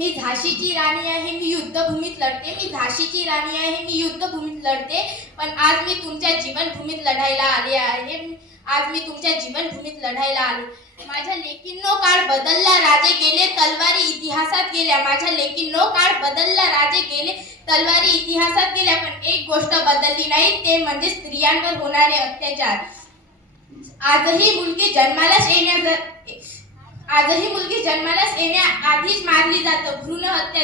मी झाशीची राणी आहे, मी युद्धभूमीत लढते. मी झाशीची राणी आहे, मी युद्धभूमीत लढते. पण आज मी तुमच्या जीवनभूमीत लढायला आले आहे. आज मी तुमच्या जीवनभूमीत लढायला आले. माझ्या लेकींनो काळ बदलला, राजे गेले, तलवारी इतिहासात गेल्या. माझ्या लेकींनो काळ बदलला, राजे गेले, तलवारी इतिहासात गेल्या. पण एक गोष्ट बदलली नाही, ते म्हणजे स्त्रियांवर होणारे अत्याचार. आजही मुलगी जन्मालाच येण्याआधीच मारली जातं. भ्रूण हत्या,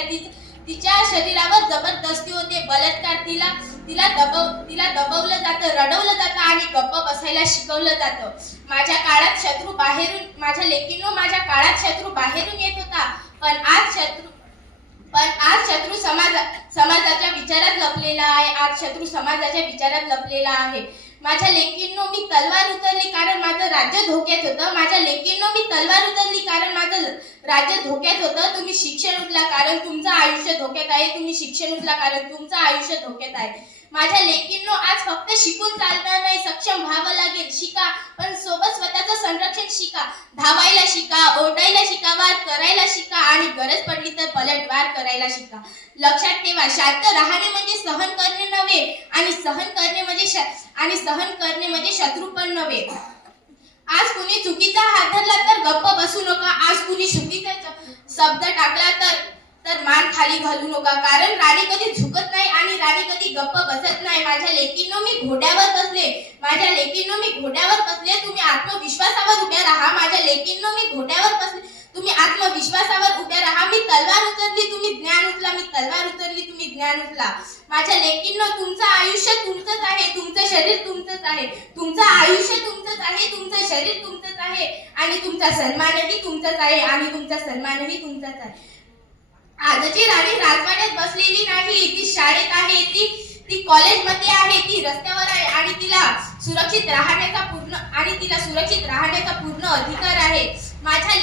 तिच्या शरीरावर जबरदस्ती होते. बलात्कार, तिला दबवलं जातं, रडवलं जातं आणि गप्प बसायला शिकवलं जातं. माझ्या काळात शत्रू बाहेरून, माझ्या लेकींनो माझ्या काळात शत्रू बाहेरून येत होता. पण आज शत्रू समाजाच्या विचारात लपलेला आहे. आज शत्रू समाजाच्या विचारात लपलेला आहे. माझ्या लेकींनो मी तलवार उचलली कारण माझं राज्य धोक्यात होतं. माझ्या लेकींनो मी तलवार उचलली कारण माझं राज्य धोक्यात होतं. तुम्ही शिक्षण उचला कारण तुमचं आयुष्य धोक्यात आहे. तुम्ही शिक्षण उचला कारण तुमचं आयुष्य धोक्यात आहे. माझ्या लेकींनो आज फक्त शिकून चालणार नाही, सक्षम व्हावं लागेल. शिका, पण सोबत स्वतःचं संरक्षण शिका. धावायला शिका, ओरडायला शिका, वार करायला शिका आणि गरज पडली तर पलटवार करायला शिका. लक्षात ठेवा, शांत राहणे म्हणजे सहन करणे नव्हे आणि सहन करणे म्हणजे शत्रू पण नव्हे. आज कुणी चुकीचा हात धरला तर गप्प बसू नका. आज कुणी चुकीचा शब्द टाकला तर मान खाली घालू नका. कारण राणी कधी झुकत नाही आणि राणी कधी गप्प बसत नाही. माझ्या लेकींनो मी घोड्यावर बसले. माझ्या लेकींनो मी घोड्यावर बसले. तुम्ही आत्मविश्वासावर उभ्या राहा. माझ्या लेकींनो मी घोड्यावर बसले. तुम्ही आत्मविश्वासावर उभ्या राहा. मी तलवार उचलली, तुम्ही ज्ञान उचला. मी तलवार उचलली, तुम्ही ज्ञान उचला. माझ्या लेकींनो तुमचं आयुष्य तुमचंच आहे, तुमचं शरीर तुमचंच आहे. तुमचं आयुष्य तुमचंच आहे, तुमचं शरीर तुमचंच आहे आणि तुमचा सन्मानही तुमचाच आहे आणि तुमचा सन्मानही तुमचाच आहे. आजची राणी राजवाड्यात बसलेली नाही, ती शाळेत आहे, ती कॉलेजमध्ये आहे, ती रस्त्यावर आहे आणि तिला सुरक्षित राहण्याचा पूर्ण अधिकार आहे. माझ्या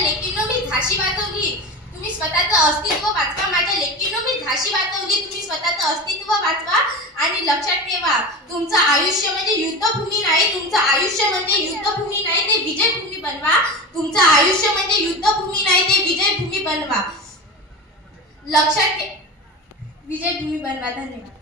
लेकींनो मी झाशी वाचवली, तुम्ही स्वतःचं अस्तित्व वाचवा. माझ्या लेकींनो मी झाशी वाचवली, तुम्ही स्वतःचं अस्तित्व वाचवा. आणि लक्षात ठेवा, तुमचं आयुष्य म्हणजे युद्धभूमी नाही. तुमचं आयुष्य म्हणजे युद्धभूमी नाही, ते विजयभूमी बनवा. तुमचं आयुष्य म्हणजे युद्धभूमी नाही, ते विजयभूमी बनवा. लक्षात ठेवा, विजयभूमी बनवा. धन्यवाद.